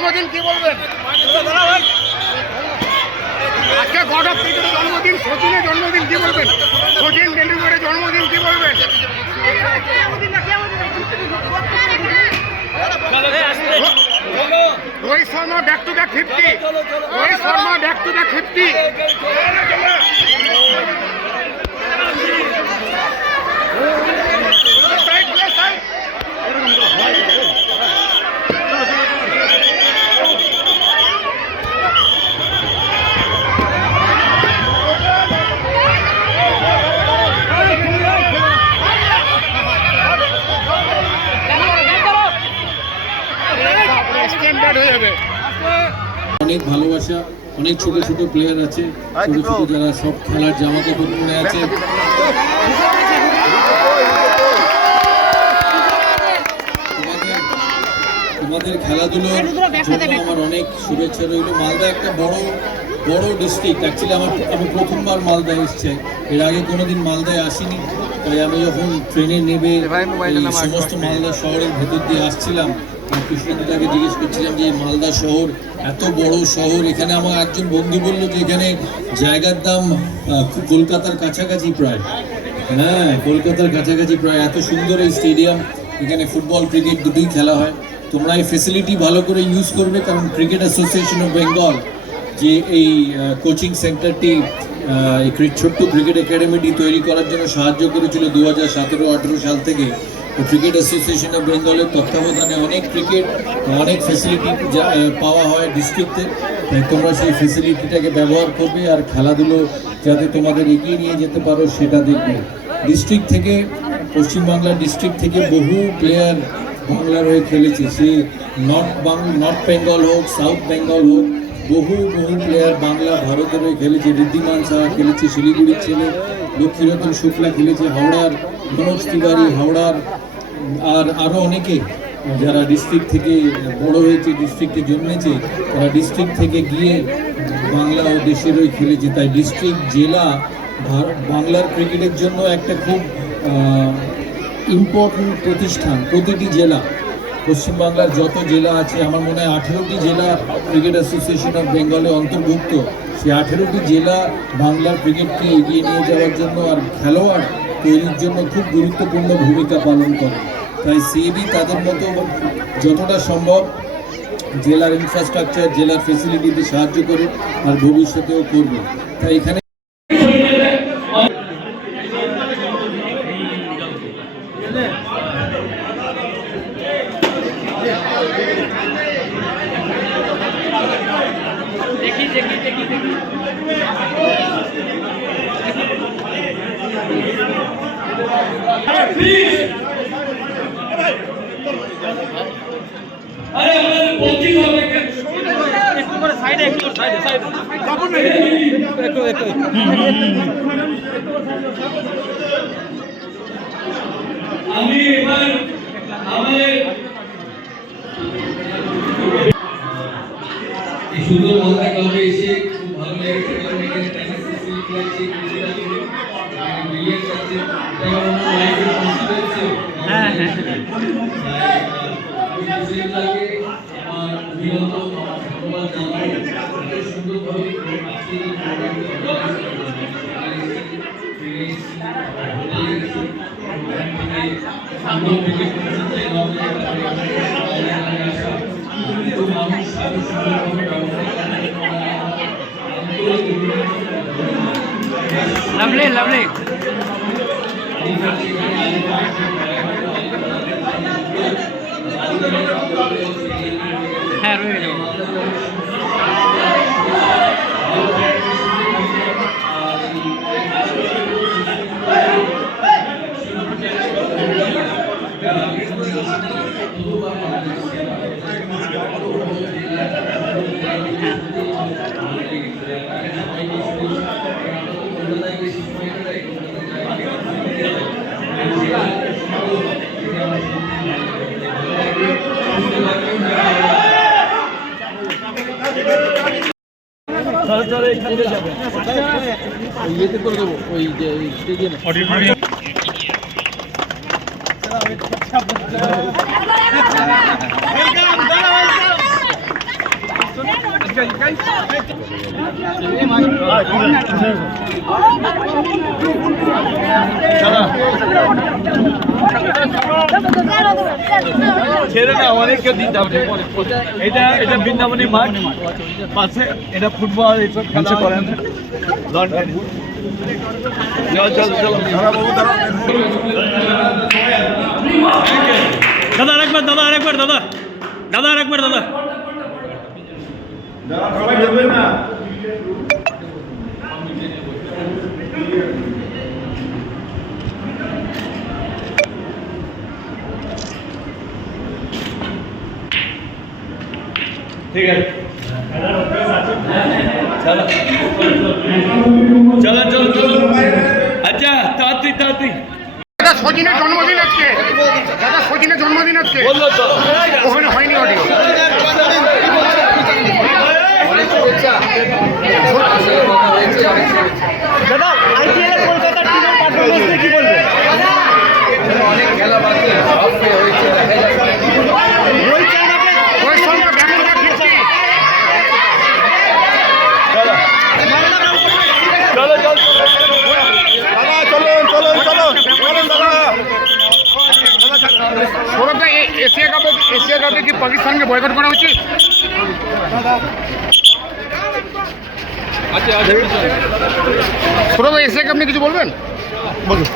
জন্মদিন কি বলবেন? আজকে অফ ক্রিকেটের জন্মদিন সচিনের জন্মদিন কি বলবেন? সচিন টেন্ডুলকারের জন্মদিন কি বলবেন? Rohit Sharma back to back fifty Rohit Sharma back to back fifty অনেক ভালোবাসা অনেক ছোট ছোট প্লেয়ার আছে ছোট ছোট যারা সব খেলার জামা কাপড় পরে আছে। তোমাদের খেলাধুলোর জন্য আমার অনেক শুভেচ্ছা রইল। মালদা একটা বড় বড় ডিস্ট্রিক্ট অ্যাকচুয়ালি আমার আমি প্রথমবার মালদা এসছে। এর আগে কোনোদিন মালদায় আসিনি। তাই আমি যখন ট্রেনে নেবে সমস্ত মালদা শহরের ভেতর দিয়ে আসছিলাম কৃষ্ণদাকে জিজ্ঞেস করছিলাম যে মালদা শহর এত বড় শহর, এখানে আমার একজন বন্ধু বলল যে এখানে জায়গার দাম কলকাতার কাছাকাছি প্রায়। হ্যাঁ কলকাতার কাছাকাছি প্রায়। এত সুন্দর এই স্টেডিয়াম। এখানে ফুটবল, ক্রিকেট দুটোই খেলা হয়। তোমরা এই ফেসিলিটি ভালো করে ইউজ করবে কারণ ক্রিকেট অ্যাসোসিয়েশন অফ বেঙ্গল যে এই কোচিং সেন্টারটি ছোট্ট ক্রিকেট একাডেমিটি তৈরি করার জন্য সাহায্য করেছিল দু হাজার সতেরো আঠেরো সাল থেকে। ক্রিকেট অ্যাসোসিয়েশন অফ বেঙ্গলের তত্ত্বাবধানে অনেক ক্রিকেট অনেক ফেসিলিটি পাওয়া হয় ডিস্ট্রিক্টে তোমরা সেই ফেসিলিটিটাকে ব্যবহার করবে আর খেলাধুলো যাতে তোমাদের এগিয়ে নিয়ে যেতে পারো সেটা দেখবে। ডিস্ট্রিক্ট থেকে, পশ্চিমবাংলার ডিস্ট্রিক্ট থেকে বহু প্লেয়ার বাংলার হয়ে খেলেছে। সে নর্থ বাং নর্থ বেঙ্গল হোক সাউথ বেঙ্গল হোক, বহু বহু প্লেয়ার বাংলা ভারতের হয়ে খেলেছে। ঋদ্ধিমান সাহা খেলেছে, শিলিগুড়ির ছেলে, লক্ষ্মীরতন শুক্লা খেলেছে, হাওড়ার মনোজ তিওয়ারি হাওড়ার, আর আরও অনেকে যারা ডিস্ট্রিক্ট থেকে বড় হয়েছে ডিস্ট্রিক্টে জন্মেছে, তারা ডিস্ট্রিক্ট থেকে গিয়ে বাংলা ও দেশের হয়ে খেলেছে। তাই ডিস্ট্রিক্ট জেলা বাংলার ক্রিকেটের জন্য একটা খুব ইম্পর্টেন্ট প্রতিষ্ঠান প্রতিটি জেলা। পশ্চিমবাংলার যত জেলা আছে, আমার মনে হয় আঠেরোটি জেলা ক্রিকেট অ্যাসোসিয়েশন অফ বেঙ্গলে অন্তর্ভুক্ত। সেই আঠেরোটি জেলা বাংলার ক্রিকেটকে এগিয়ে নিয়ে যাওয়ার জন্য আর খেলোয়াড় তৈরির জন্য খুব গুরুত্বপূর্ণ ভূমিকা পালন করে। তাই সিএবি তাদের মতো যতটা সম্ভব জেলার ইনফ্রাস্ট্রাকচার জেলার ফেসিলিটিতে সাহায্য করে আর ভবিষ্যতেও করবে। তাই এখানে আরে আমাদের বলতেই হবে আমি এবার আমাদের এই সুন্দর মালদা ক্লাবে এসে খুব ভালো লেগেছে কারণ এখানে টেনিস ফেসিলিটি হ্যাঁ হ্যাঁ। Lovely lovely হ্যাঁ Thank you. ইয়েতে করে দেবো ওই যে না অনেককে দিতে হবে। এটা এটা বৃন্দাবনী মাঠ। পাশে এটা ফুটবল এইসব খেলা করেন। লন্ডনে দাদা আরেকবার দাদা আরেকবার দাদা। দাদা আরেকবার দাদা। ঠিক আছে। চলো। চলো চলো চলো। আচ্ছা তাড়াতাড়ি তাড়াতাড়ি। দাদা সচিনের জন্মদিন আজকে। দাদা সচিনের জন্মদিন আজকে। ওখানে হয়নি audio Rohit Sharma batting fifty চলো চলো সৌরভদা এই এশিয়া কাপে এশিয়া কাপে কি পাকিস্তানকে বয়কট করা উচিত? আচ্ছা ছোট ভাই এসে আপনি কিছু বলবেন বলুন